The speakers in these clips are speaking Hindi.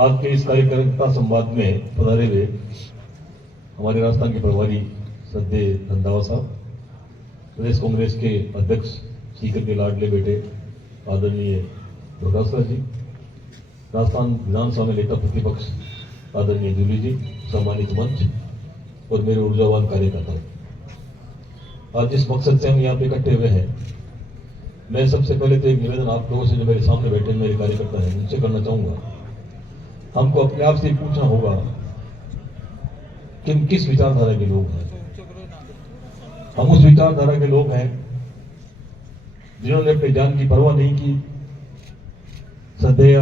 आज के इस कार्यकर्ता संवाद में पधारे हुए हमारे राजस्थान के प्रभारी श्रद्धेय रंधावा साहब, प्रदेश कांग्रेस के अध्यक्ष सीकर के लाडले बेटे आदरणीय प्रकाश जी, राजस्थान विधानसभा में नेता प्रतिपक्ष आदरणीय जूली जी, सम्मानित मंच और मेरे ऊर्जावान कार्यकर्ता, आज जिस मकसद से हम यहाँ पे इकट्ठे हुए हैं, मैं सबसे पहले तो एक निवेदन आप लोगों से जो मेरे सामने बैठे मेरे कार्यकर्ता हैं उनसे करना चाहूंगा। हमको अपने आप से पूछना होगा कि हम किस विचारधारा के लोग हैं। हम उस विचारधारा के लोग हैं जिन्होंने अपनी जान की परवाह नहीं की। श्रद्धेय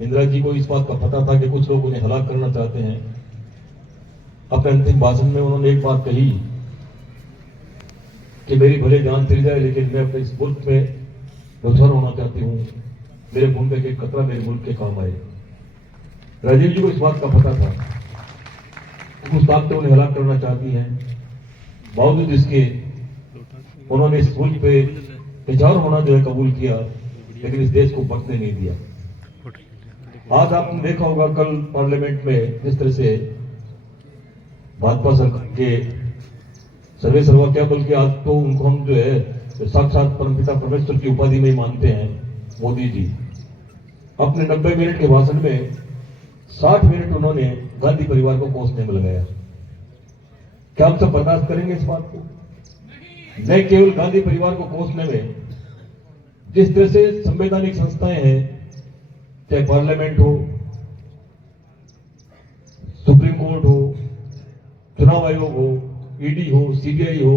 इंदिरा जी को इस बात का पता था कि कुछ लोग उन्हें हलाक करना चाहते हैं। अपने अंतिम भाषण में उन्होंने एक बात कही कि मेरी भले जान चली जाए लेकिन मैं अपने इस मुल्क में रोजगार होना चाहती हूँ, मेरे खून का एक कतरा मेरे मुल्क के काम आए। राजीव जी को इस बात का पता था कि कुछ ताकतें उन्हें हलाक करना चाहती हैं, बावजूद इसके उन्होंने इस मुल्क पे विचार होना जो है कबूल किया, लेकिन इस देश को बचने नहीं दिया। आज आपने देखा होगा कल पार्लियामेंट में जिस तरह से भाजपा सरकार के सर्वे सर्वा क्या, बल्कि आज तो उनको हम जो है साक्षात परमपिता परमेश्वर की उपाधि में ही मानते हैं। मोदी जी अपने 90 मिनट के भाषण में 60 मिनट उन्होंने गांधी परिवार को कोसने में लगाया। क्या हम सब बर्दाश्त करेंगे इस बात को? न केवल गांधी परिवार को कोसने में, जिस तरह से संवैधानिक संस्थाएं हैं, चाहे पार्लियामेंट हो, सुप्रीम कोर्ट हो, चुनाव आयोग हो, ईडी हो, सीबीआई हो,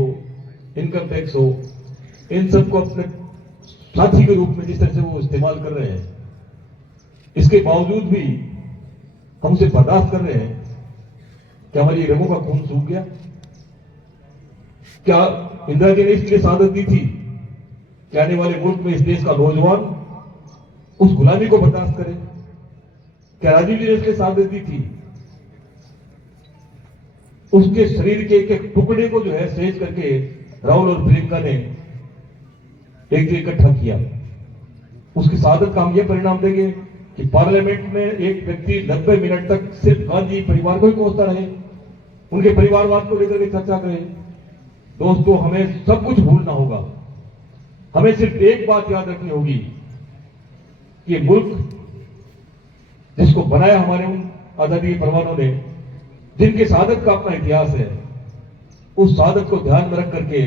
इनकम टैक्स हो, इन सबको अपने साथी के रूप में जिस तरह से वो इस्तेमाल कर रहे हैं, इसके बावजूद भी हम उसे बर्दाश्त कर रहे हैं। क्या हमारी रगों का खून सूख गया? क्या इंदिरा जी ने इसलिए शहादत दी थी कि आने वाले मुल्क में इस देश का नौजवान उस गुलामी को बर्दाश्त करे? क्या राजीव जी ने इसलिए शहादत दी थी उसके शरीर के एक एक टुकड़े को जो है सहेज करके राहुल और प्रियंका ने एक जगह इकट्ठा किया? उसकी शहादत का हम यह परिणाम देंगे कि पार्लियामेंट में एक व्यक्ति 90 मिनट तक सिर्फ गांधी परिवार को ही कोसता रहे, उनके परिवारवाद को लेकर के चर्चा करे। दोस्तों, हमें सब कुछ भूलना होगा। हमें सिर्फ एक बात याद रखनी होगी कि मुल्क जिसको बनाया हमारे उन आजादी के परवानों ने, जिनके शहादत का अपना इतिहास है, उस शहादत को ध्यान में रख करके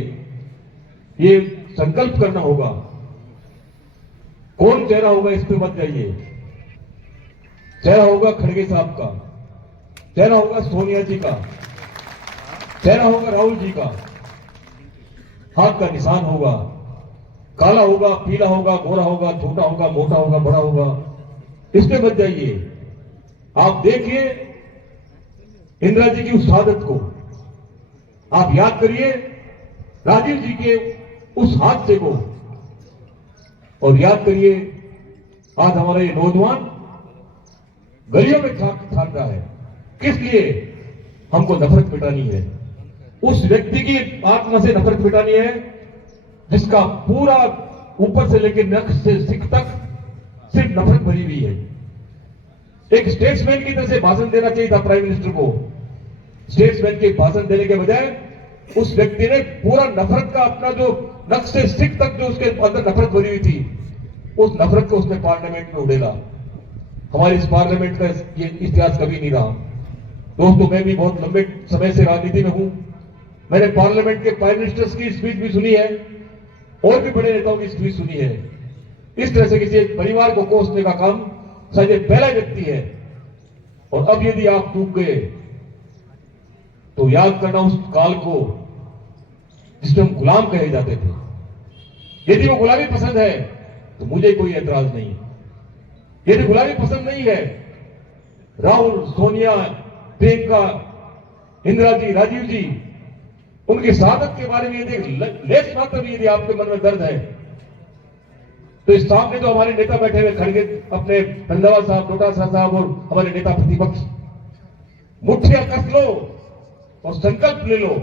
ये संकल्प करना होगा, कौन चेहरा होगा इस पे मत जाइए। चेहरा होगा खड़गे साहब का, चेहरा होगा सोनिया जी का, चेहरा होगा राहुल जी का, हाथ का निशान होगा, काला होगा, पीला होगा, गोरा होगा, छोटा होगा, मोटा होगा, बड़ा होगा, इस पे मत जाइए। आप देखिए इंदिरा जी की उस शहादत को, आप याद करिए राजीव जी के उस हादसे को, और याद करिए आज हमारा ये नौजवान गलियों में छाट रहा है। किस लिए? हमको नफरत मिटानी है। उस व्यक्ति की आत्मा से नफरत मिटानी है जिसका पूरा ऊपर से लेकर नख से सिख तक सिर्फ नफरत भरी हुई है। एक स्टेट्समैन की तरह से भाषण देना चाहिए था प्राइम मिनिस्टर को। स्टेट्समैन के भाषण देने के बजाय उस व्यक्ति ने पूरा नफरत का अपना जो नख से सिख तक जो उसके अंदर नफरत भरी हुई थी, उस नफरत को उसने पार्लियामेंट में उड़ेला। हमारे इस पार्लियामेंट का ये इतिहास कभी नहीं रहा। दोस्तों, मैं भी बहुत लंबे समय से राजनीति में हूं। मैंने पार्लियामेंट के प्राइम मिनिस्टर्स की स्पीच भी सुनी है और भी बड़े नेताओं की स्पीच सुनी है। इस तरह से किसी एक परिवार को कोसने का काम शायद ये पहला व्यक्ति है। और अब यदि आप चूक गए तो याद करना उस काल को जिसमें हम गुलाम कहे जाते थे। यदि वो गुलामी पसंद है तो मुझे कोई एतराज नहीं। यदि गुलामी पसंद नहीं है, राहुल, सोनिया, प्रियंका, इंदिरा जी, राजीव जी, उनकी शहादत के बारे में यदि लेस मात्र भी यदि आपके मन में दर्द है, तो इस सामने जो हमारे नेता बैठे हुए खड़गे अपने रंधावा साहब, डोटासरा साहब और हमारे नेता प्रतिपक्ष, मुठ्ठियां कस लो और संकल्प ले लो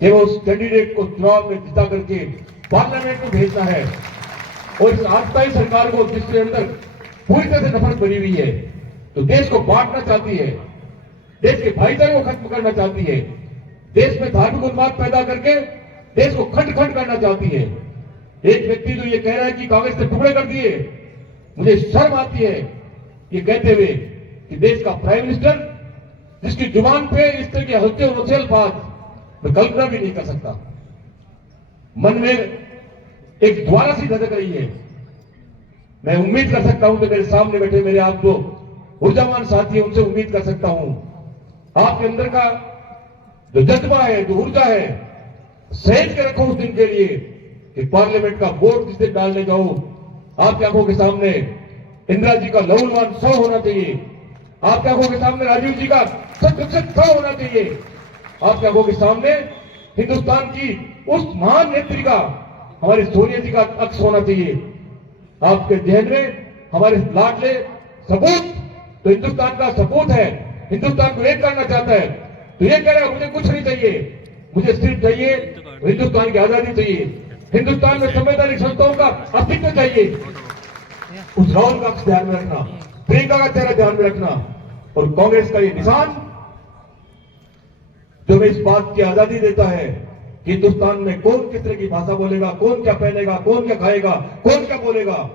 कि वो उस कैंडिडेट को चुनाव में जिता करके पार्लियामेंट में भेजना है। और इस अस्थायी सरकार को जिसके अंदर पूरी तरह से नफरत बनी हुई है, तो देश को बांटना चाहती है, देश के भाईचारे को खत्म करना चाहती है, देश में धार्मिक उन्माद पैदा करके देश को खंड खंड करना चाहती है। एक व्यक्ति तो ये कह रहा है कि कांग्रेस ने टुकड़े कर दिए। मुझे शर्म आती है ये कहते हुए कि देश का प्राइम मिनिस्टर, जिसकी जुबान पे इस तरह के हल्के और नोचेल बात मैं कल्पना भी नहीं कर सकता। मन में एक द्वारा सी धधक रही है। मैं उम्मीद कर सकता हूं कि मेरे सामने बैठे मेरे आप जो ऊर्जावान साथी है, उनसे उम्मीद कर सकता हूं आपके अंदर का जो जज्बा है, जो ऊर्जा है, सहेज के रखो उस दिन के लिए कि पार्लियामेंट का वोट जिस दिन डालने जाओ, आपकी आंखों के सामने इंदिरा जी का लहुलवान 100 होना चाहिए, आपकी आंखों के सामने राजीव जी का 100 होना चाहिए, आपकी आंखों के सामने हिंदुस्तान की उस महान नेत्री का, हमारे सोनिया जी का अक्स होना चाहिए। आपके जहन में हमारे लाडले सपूत तो हिंदुस्तान का सपूत है, हिंदुस्तान को एक करना चाहता है, तो ये कह रहा है मुझे कुछ नहीं चाहिए, मुझे सिर्फ चाहिए हिंदुस्तान की आजादी चाहिए, हिंदुस्तान में संवैधानिक संस्थाओं का अस्तित्व चाहिए। उस राहुल का अक्स ध्यान में रखना, प्रियंका का चेहरा ध्यान में रखना, और कांग्रेस का ये निशान जो हमें इस बात की आजादी देता है कि हिंदुस्तान में कौन किस तरह की भाषा बोलेगा, कौन क्या पहनेगा, कौन क्या खाएगा, कौन क्या बोलेगा,